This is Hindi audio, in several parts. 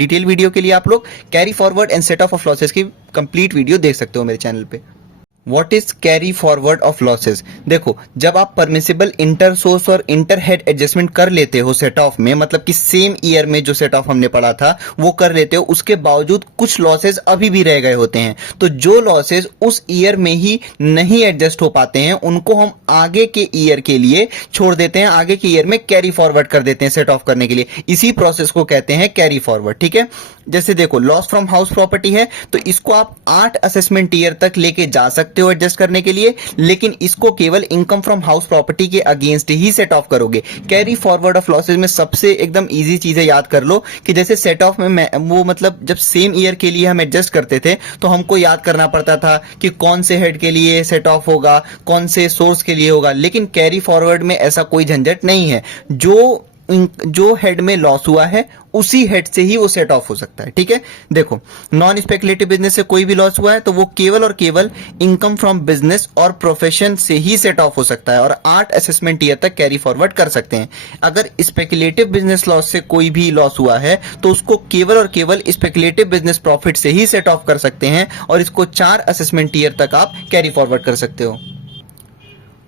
डिटेल वीडियो के लिए आप लोग carry forward and set of losses की कंप्लीट वीडियो देख सकते हो मेरे चैनल पे। What is carry forward of losses? देखो, जब आप परमिसिबल इंटर सोर्स और इंटर हेड एडजस्टमेंट कर लेते हो सेट ऑफ में, मतलब कि सेम ईयर में जो सेट ऑफ हमने पढ़ा था वो कर लेते हो, उसके बावजूद कुछ लॉसेज अभी भी रह गए होते हैं, तो जो लॉसेज उस ईयर में ही नहीं एडजस्ट हो पाते हैं उनको हम आगे के ईयर के लिए छोड़ देते हैं, आगे के ईयर में कैरी फॉरवर्ड कर देते हैं सेट ऑफ करने के लिए। इसी प्रोसेस को कहते हैं कैरी फॉरवर्ड। ठीक है, जैसे देखो लॉस फ्रॉम हाउस प्रॉपर्टी है तो इसको आप 8 असेसमेंट ईयर तक लेके जा सकते हो एडजस्ट करने के लिए, लेकिन इसको केवल इनकम फ्रॉम हाउस प्रॉपर्टी के अगेंस्ट ही सेट ऑफ करोगे। कैरी फॉरवर्ड ऑफ लॉसेज में सबसे एकदम इजी चीजें याद कर लो कि जैसे सेट ऑफ में वो मतलब जब सेम ईयर के लिए हम एडजस्ट करते थे तो हमको याद करना पड़ता था कि कौन से हेड के लिए सेट ऑफ होगा, कौन से सोर्स के लिए होगा, लेकिन कैरी फॉरवर्ड में ऐसा कोई झंझट नहीं है। जो हेड में लॉस हुआ है उसी हेड से ही वो सेट ऑफ हो सकता है। ठीक है, देखो नॉन स्पेकुलेटिव बिजनेस से कोई भी लॉस हुआ है तो वो केवल और केवल इनकम फ्रॉम बिजनेस और प्रोफेशन से ही सेट ऑफ हो सकता है और 8 असेसमेंट ईयर तक कैरी फॉरवर्ड कर सकते हैं। अगर स्पेकुलेटिव बिजनेस लॉस से कोई भी लॉस हुआ है तो उसको केवल और केवल स्पेकुलेटिव बिजनेस प्रॉफिट से ही सेट ऑफ कर सकते हैं और इसको 4 असेसमेंट ईयर तक आप कैरी फॉरवर्ड कर सकते हो।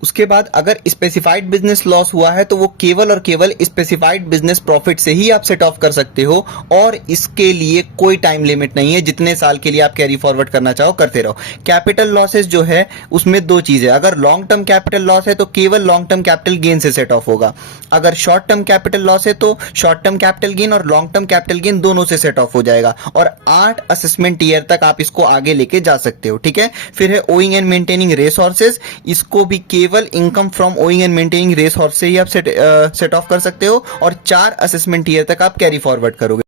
उसके बाद अगर स्पेसिफाइड बिजनेस लॉस हुआ है तो वो केवल और केवल स्पेसिफाइड बिजनेस प्रॉफिट से ही आप सेट ऑफ कर सकते हो और इसके लिए कोई टाइम लिमिट नहीं है, जितने साल के लिए आप कैरी फॉरवर्ड करना चाहो करते रहो। कैपिटल लॉसेस जो है उसमें दो चीजें, अगर लॉन्ग टर्म कैपिटल लॉस है तो केवल लॉन्ग टर्म कैपिटल गेन से सेट ऑफ होगा, अगर शॉर्ट टर्म कैपिटल लॉस है तो शॉर्ट टर्म कैपिटल गेन और लॉन्ग टर्म कैपिटल गेन दोनों से सेट ऑफ हो जाएगा और 8 असेसमेंट ईयर तक आप इसको आगे लेके जा सकते हो। ठीक है, फिर है ओइंग एंड मेंटेनिंग रिसोर्सेज, इसको भी केवल income from owing and maintaining race horse से ही आप सेट ऑफ कर सकते हो और 4 असेसमेंट ईयर तक आप कैरी फॉरवर्ड करोगे।